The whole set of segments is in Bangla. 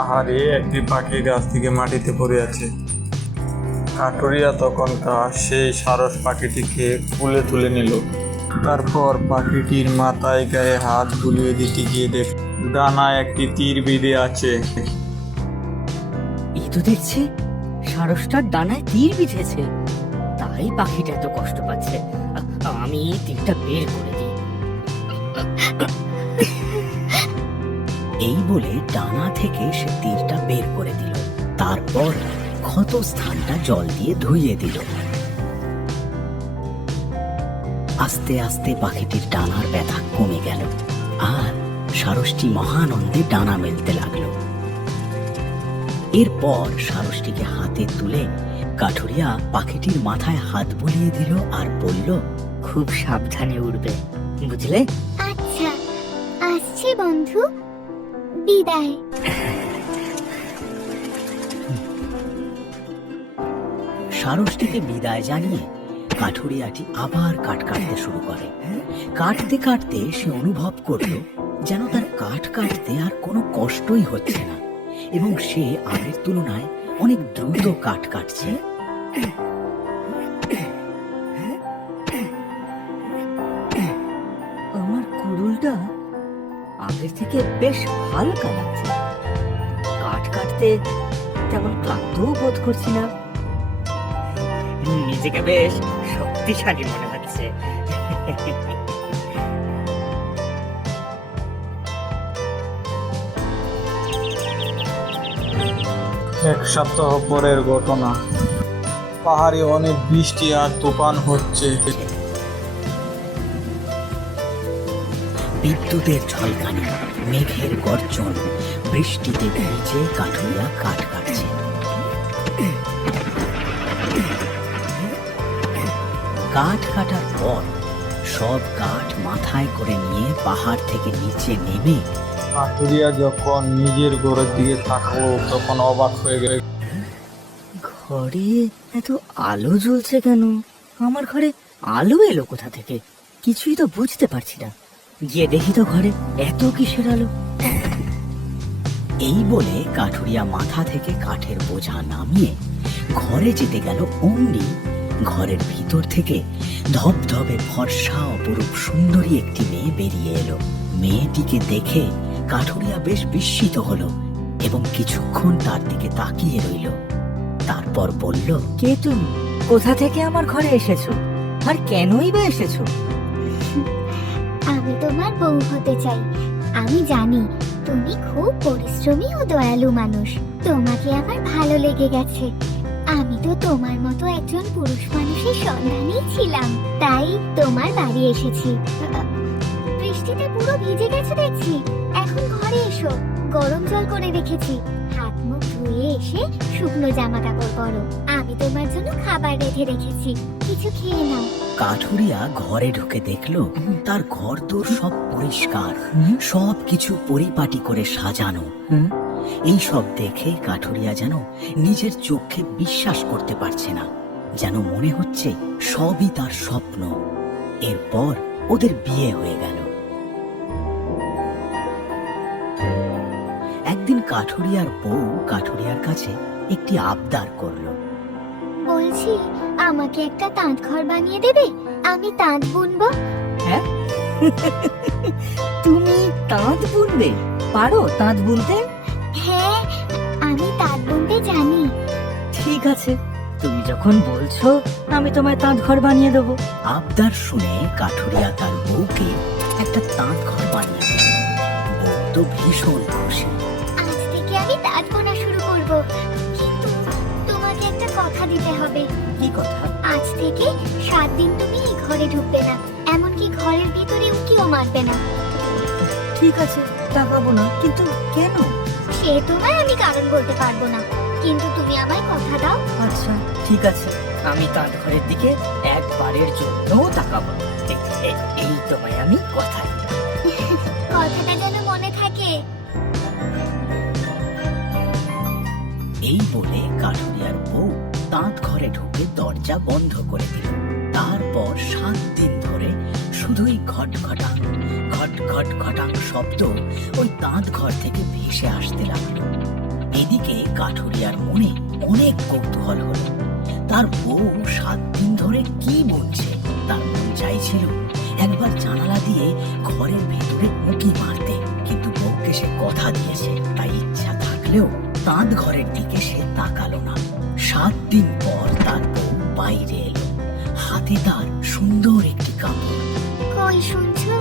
আহারে, একটি পাখি গাছ থেকে মাটিতে পড়ে আছে। কাঠুরিয়া তখন সেই সারস পাখিটিকে কুলে তুলে নিল। তারপর পাখিটির মাথায় গায়ে হাত বুলিয়ে দিতে গিয়ে দেখ ডানায় একটি তীর বিঁধে আছে। এই তো দেখছি সারসটার ডানায় তীর বিঁধেছে, তাই পাখিটা এত কষ্ট পাচ্ছে। আমি তীরটা বের করে দিই। এই বলে ডানা থেকে সে তীরটা বের করে দিল। তারপর ক্ষত স্থানটা জল দিয়ে ধুইয়ে দিল। আস্তে আস্তে পাখিটির ডানার ব্যথা কমে গেল, আর সারসটি মহানন্দে ডানা মেলতে লাগলো। এরপর সারসটিকে হাতে তুলে কাঠুরিয়া পাখিটির মাথায় হাত বুলিয়ে দিল আর বলল, খুব সাবধানে উড়বে, বুঝলে? আচ্ছা, আসছি বন্ধু, বিদায়। সারসটিকে বিদায় জানিয়ে কাঠুরিয়াটি আবার কাঠ কাটতে শুরু করে। কাটতে কাটতে সে অনুভব করলো যেন তার কাঠ কাটতে আর কোনো কষ্টই হচ্ছে না, এবং সে আগের তুলনায় অনেক দ্রুত কাঠ কাটছে। আমার কুড়ুলটা আগের থেকে বেশ হালকা লাগছে। কাঠ কাটতে তেমন ক্লান্তও বোধ করছি না। নিজেকে বেশ শক্তিশালী মনে হচ্ছে। এক সপ্তাহ পরের ঘটনা। পাহাড়ে অনেক বৃষ্টি আর তুফান হচ্ছে। বিদ্যুতের ঝলকানি, মেঘের গর্জন, বৃষ্টিতে ভিজে কাঠুরিয়া কাঠ কাটছে। কাঠ কাটার পর সব কাঠ মাথায় করে নিয়ে পাহাড় থেকে নিচে নেমে কাঠুরিয়া যখন নিজের ঘরের দিকে তাকালো তখন অবাক হয়ে গেল। ঘরে এত আলো জ্বলছে কেন? আমার ঘরে আলো এলো কোথা থেকে? কিছুই তো বুঝতে পারছি না। গিয়ে দেখি তো ঘরে এত কিসের আলো। এই বলে কাঠুরিয়া মাথা থেকে কাঠের বোঝা নামিয়ে ঘরে যেতে গেল, অমনি ঘরের ভিতর থেকে ধবধবে ফর্সা অপরূপ সুন্দরী একটি মেয়ে বেরিয়ে এলো। মেয়েটিকে দেখে কাঠুরিয়া বেশ বিস্মিত হলো এবং কিছুক্ষণ তার দিকে তাকিয়ে রইল। তারপর বলল, কে তুমি? কোথা থেকে আমার ঘরে এসেছো? আর কেনই বা এসেছো? আমি তোমার বউ হতে চাই। আমি জানি তুমি খুব পরিশ্রমী ও দয়ালু মানুষ। তোমাকে আমার ভালো লেগে গেছে। আমি তো তোমার মতো একজন পুরুষ মানুষের সন্ধানেই ছিলাম, তাই তোমার বাড়ি এসেছি। বৃষ্টিতে পুরো ভিজে গেছে দেখছি। এখন ঘরে এসো, গরম জল করে রেখেছি। হাত মুখ ধুয়ে এসে শুকনো জামা কাপড় পরো। আমি তোমার জন্য খাবার রেখে রেখেছি, কিছু খেয়ে নাও। কাঠুরিয়া ঘরে ঢুকে দেখলো তার ঘর দোর সব পরিষ্কার, সব কিছু পরিপাটি করে সাজানো। এই সব দেখে কাঠুরিয়া যেন নিজের চোখে বিশ্বাস করতে পারছে না, যেন মনে হচ্ছে সবই তার স্বপ্ন। এরপর ওদের বিয়ে হয়ে গেল। একদিন কাঠুরিয়ার বউ কাঠুরিয়ার কাছে একটি আবদার করলো। বলছি, আমাকে একটা তাঁত ঘর বানিয়ে দেবে? আমি তাঁত বুনবো। হ্যাঁ, তুমি তাঁত বুনবে? পারো তাঁত বুনতে? হ্যাঁ, আমি তাঁত বুনতে জানি। ঠিক আছে, তুমি যখন বলছো আমি তোমায় তাঁত ঘর বানিয়ে দেবো। আবদার শুনে কাঠুরিয়া তার বউকে একটা তাঁত ঘর বানিয়ে দিল। বউ তো ভীষণ খুশি। আজ থেকে আমি তাঁত বোনা শুরু করব, কিন্তু তোমাকে একটা কথা দিতে হবে। কি কথা? আজ থেকে 7 দিন তুমি এই ঘরে ঢুকবে না, এমনকি ঘরের ভিতরে উঁকিও মারবে না। ঠিক আছে, তাকাবো না, কিন্তু কেন? সে তোমায় আমি কারণ বলতে পারবো না, কিন্তু তুমি আমায় কথা দাও। আচ্ছা ঠিক আছে, আমি তাঁত ঘরের দিকে একবারের জন্যও তাকাবো না। এই তোমায় আমি কথা দিলাম। কথাটা যেন মনে থাকে। এই বলে কাঠুরিয়ার বউ তাঁত ঘরে ঢুকে দরজা বন্ধ করে দিল। তারপর 7 দিন ধরে শুধুই ঘট ঘটাং শব্দ ওই তাঁত ঘর থেকে ভেসে আসতে লাগলো। কাঠুরিয়ার মনে অনেক কৌতূহল হলো। তার বউ 7 দিন ধরে কি বলছে। তার মন চাইছিল একবার জানালা দিয়ে ঘরের ভেতরে উঁকি মারতে, কিন্তু বউকে সে কথা দিয়েছে, তাই ইচ্ছা থাকলেও তাঁত ঘরের দিকে সে তাকালো না। 7 দিন পর তার বউ বাইরে এলো, হাতে তার সুন্দর একটি কাপড়। কই শুনছো?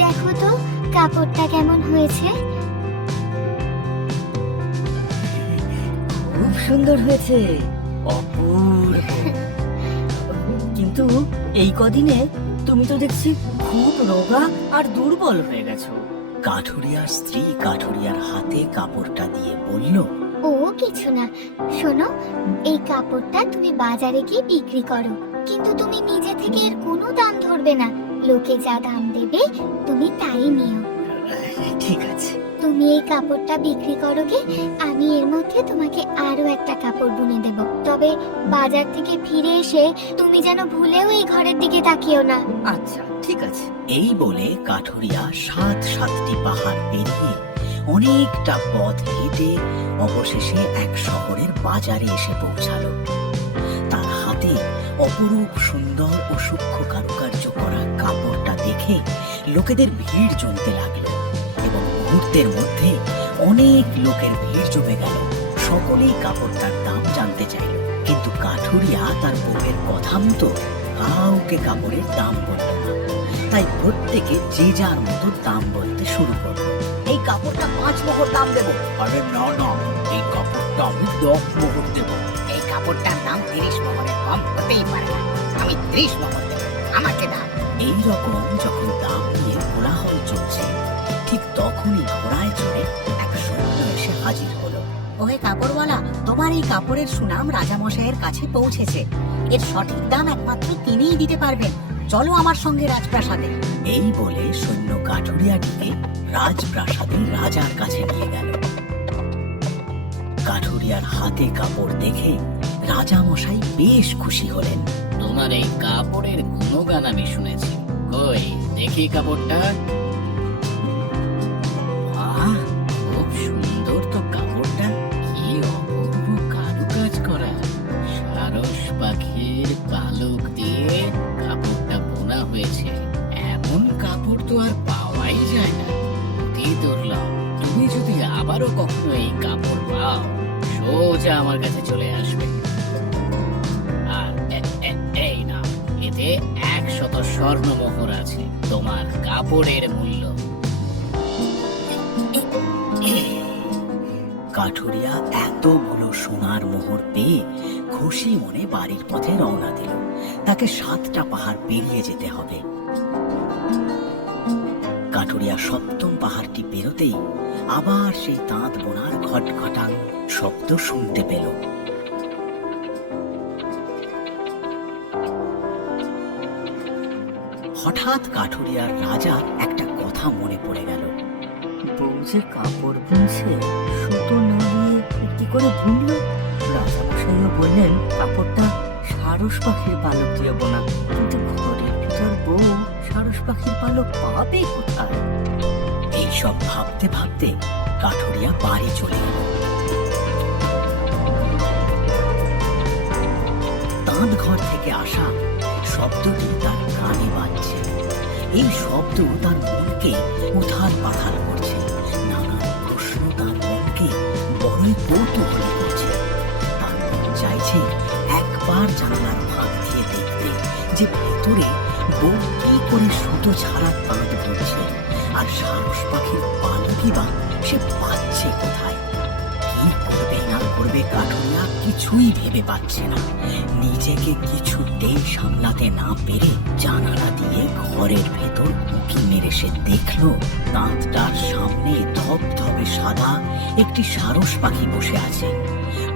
দেখো তো কাপড়টা কেমন হয়েছে। খুব সুন্দর হয়েছে, অপূর্ব। কিন্তু এই কদিনে তুমি তো দেখছি খুব রোগা আর দুর্বল হয়ে গেছো। কাঠুরিয়ার স্ত্রী কাঠুরিয়ার হাতে কাপড়টা দিয়ে বলল, ও কিছু না, শোনো, এই কাপড়টা তুমি বাজারে গিয়ে বিক্রি করো, কিন্তু তুমি নিজে থেকে এর কোনো দাম ধরবে না। লোকে যা দাম দেবে তুমি তাই নিও। ঠিক আছে। তুমি এই কাপড়টা বিক্রি করো গে, আমি এর মধ্যে তোমাকে আরো একটা কাপড় বুনে দেব। তবে বাজার থেকে ফিরে এসে তুমি যেন ভুলেও এই ঘরের দিকে তাকিও না। আচ্ছা ঠিক আছে। এই বলে কাঠুরিয়া 7টি পাহাড় পেরিয়ে অনেকটা পথ হেঁটে অবশেষে এক শহরের বাজারে এসে পৌঁছালো। তার হাতে অপরূপ সুন্দর ও সূক্ষ্ম কারুকার্য করা কাপড়টা দেখে লোকেদের ভিড় জমতে লাগলো এবং মুহূর্তের মধ্যে অনেক লোকের ভিড় জমে গেল। সকলেই কাপড়টার দাম জানতে চাইল, কিন্তু কাঠুরিয়া তার বউয়ের কথা মতো কাউকে কাপড়ের দাম বলল না। তাই প্রত্যেকে যে যার মতো দাম বলতে শুরু করলো। এই কাপড়টা 5 মোহর দাম দেবো। আরে না না, এই কাপড়টা আমি 10 মোহর দেবো। এই কাপড়টার দাম 30 মোহরের কম হতেই পারে না, আমি 30 মোহর দেবো, আমাকে দাও। এই রকম যখন দাম নিয়ে কোলাহল চলছে, ঠিক তখনই ঘোড়ায় চড়ে এক সৈন্য এসে হাজির হলো। ওহে কাপড়ওয়ালা, তোমার এই কাপড়ের সুনাম রাজামশাইয়ের কাছে পৌঁছেছে। এর সঠিক দাম একমাত্র তিনিই দিতে পারবেন। চলো আমার সঙ্গে রাজপ্রাসাদে। এই বলে সৈন্য কাঠুরিয়াটিকে রাজপ্রাসাদে রাজার কাছে নিয়ে গেল। কাঠুরিয়ার হাতে কাপড় দেখে রাজামশাই বেশ খুশি হলেন। তোমার এই কাপড়ের গুণগান আমি শুনেছি, কই দেখি কাপড়টা। বাহ, খুব সুন্দর তো কাপড়টা, কি অপূর্ব কারুকাজ করা। সারস পাখির পালক দিয়ে কাপড়টা বোনা হয়েছে। এমন কাপড় তো আর পাওয়াই যায় না, অতি দুর্লভ। তুমি যদি আবারও কখনো এই কাপড় পাও, সোজা আমার কাছে চলে আসবে। আর এই না, এতে 100 স্বর্ণমোহর আছে, তোমার কাপড়ের মূল্য। কাঠুরিয়া এতগুলো সোনার মোহর পেয়ে খুশি মনে বাড়ির পথে রওনা দিল। তাকে 7টা পাহাড় পেরিয়ে যেতে হবে। কাঠুরিয়া 7ম পাহাড়টি পেরোতেই আবার সেই তাঁত বোনার খটখটাং শব্দ শুনতে পেল। হঠাৎ কাঠুরিয়ার রাজার একটা কথা মনে পড়ে গেল। বউ যে কাপড় বুনছে, সুতো না দিয়ে কি করে বুনলো? রাজামশাইও বললেন কাপড়টা সারস পাখির পালক দিয়ে বোনা, কিন্তু ঘরের ভিতর বউ সারস পাখির পালক পাবে কোথায়? এইসব ভাবতে ভাবতে কাঠুরিয়া বাড়ি চলে গেল। তাঁত ঘর থেকে আসা শব্দটি তার কানে বাজছে। এই শব্দ তার মনকে উথাল পাথাল করছে। নানান প্রশ্ন তার মনকে বড়ই কৌতূহলী করছে। তার মন চাইছে একবার জানালার ফাঁক দিয়ে দেখতে, যে ভেতরে বউ কি করে সুতো ছাড়া তাঁত বুনছে, আর সারস পাখির পালকই বা সে পাচ্ছে কোথায়। কি করবে না করবে কাঠুরিয়া কিছুই ভেবে পাচ্ছে না। নিজেকে কিছুতেই সামলাতে না পেরে জানালা দিয়ে ঘরের ভেতর উঁকি মেরে সে দেখলো তাঁতটার সামনে ধবধবে সাদা একটি সারস পাখি বসে আছে।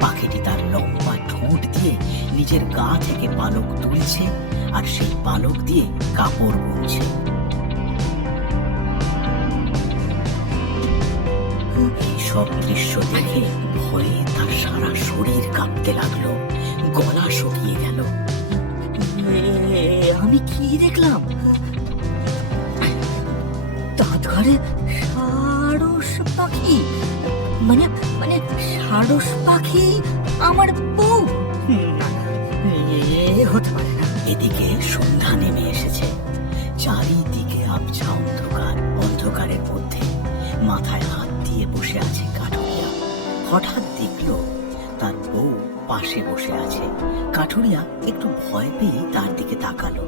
পাখিটি তার লম্বা ঠোঁট দিয়ে নিজের গা থেকে পালক তুলছে আর সেই পালক দিয়ে কাপড় বুনছে। সব দৃশ্য দেখে ভয়ে তার সারা শরীর কাঁপতে লাগলো, গলা শুকিয়ে গেল। আমি কি দেখলাম? তাঁত ঘরে সারস পাখি, মানে সারস পাখি আমার বউ? না, এ হতে পারে না। এদিকে সন্ধ্যা নেমে এসেছে, চারিদিকে আবছা অন্ধকার। অন্ধকারের মধ্যে মাথায় হাত দিয়ে বসে আছে কাঠুরিয়া। হঠাৎ দেখল তার বউ পাশে বসে আছে। কাঠুরিয়া একটু ভয় পেয়ে তার দিকে তাকালো।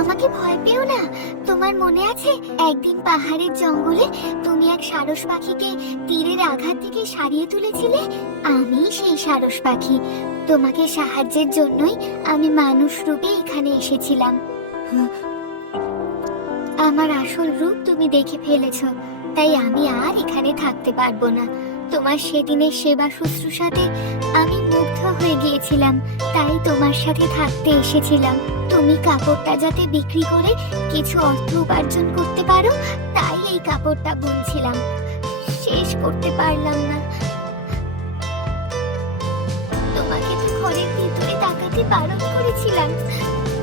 আমাকে ভয় পেও না। তোমার মনে আছে একদিন পাহাড়ের জঙ্গলে তুমি এক সারস পাখিকে তীরের আঘাত থেকে সারিয়ে তুলেছিলে? আমি সেই সারস পাখি। তোমাকে সাহায্যের জন্যই আমি মানুষ রূপে এখানে এসেছিলাম। আমার আসল রূপ তুমি দেখে ফেলেছো, তাই আমি আর এখানে থাকতে পারবো না। তোমার সেদিনের সেবা শুশ্রূষাতে আমি মুগ্ধ হয়ে গিয়েছিলাম, তাই তোমার সাথে থাকতে এসেছিলাম। তুমি কাপড়টা যাতে বিক্রি করে কিছু অর্থ উপার্জন করতে পারো, তাই এই কাপড়টা বুনছিলাম। শেষ করতে পারলাম না। তোমাকে তো ঘরের ভিতরে তাকাতে বারণ করেছিলাম,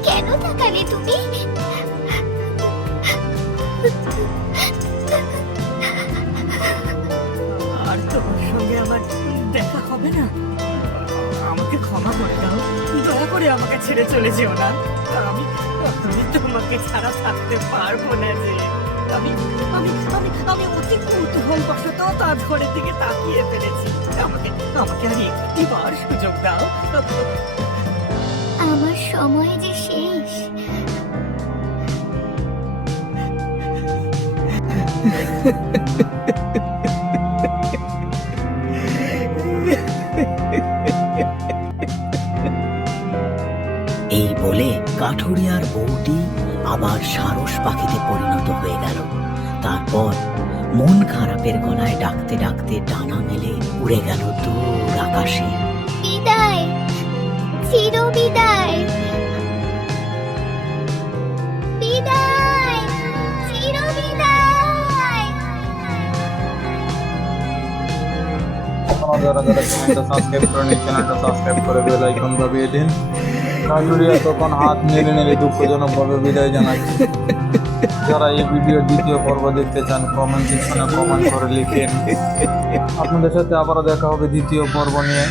কেন তাকালে তুমি? আর তোমার সঙ্গে আমার দেখা হবে না। আমাকে ক্ষমা করে দাও, দয়া করে আমাকে ছেড়ে চলে যেও না। আমি আমি তোমাকে ছাড়া থাকতে পারবো না যে। আমি আমি আমি আমি অতি কৌতূহল বশত তার ঘরের দিকে তাকিয়ে ফেলেছি। আমাকে আমাকে আর একটিবার সুযোগ দাও। আমার সময় যে শেষ। এই বলে কাঠুরিয়ার বউটি আবার সারস পাখিতে পরিণত হয়ে গেল। তারপর মন খারাপের গলায় ডাকতে ডাকতে ডানা মেলে উড়ে গেল দূর আকাশে। বিদায়, চির বিদায়, বিদায়, চির বিদায়। এখনো যারা যারা চ্যানেলটা সাবস্ক্রাইব করেনি চ্যানেলটা সাবস্ক্রাইব করে বেল আইকন দাবিয়ে দিন। কাঠুরিয়া তখন হাত নেড়ে নেড়ে দুঃখজনকভাবে বিদায় জানাচ্ছে। যারা এই ভিডিওর দ্বিতীয় পর্ব দেখতে চান কমেন্ট সেকশনে কমেন্ট করে লিখেন। আপনাদের সাথে আবারও দেখা হবে দ্বিতীয় পর্ব নিয়ে।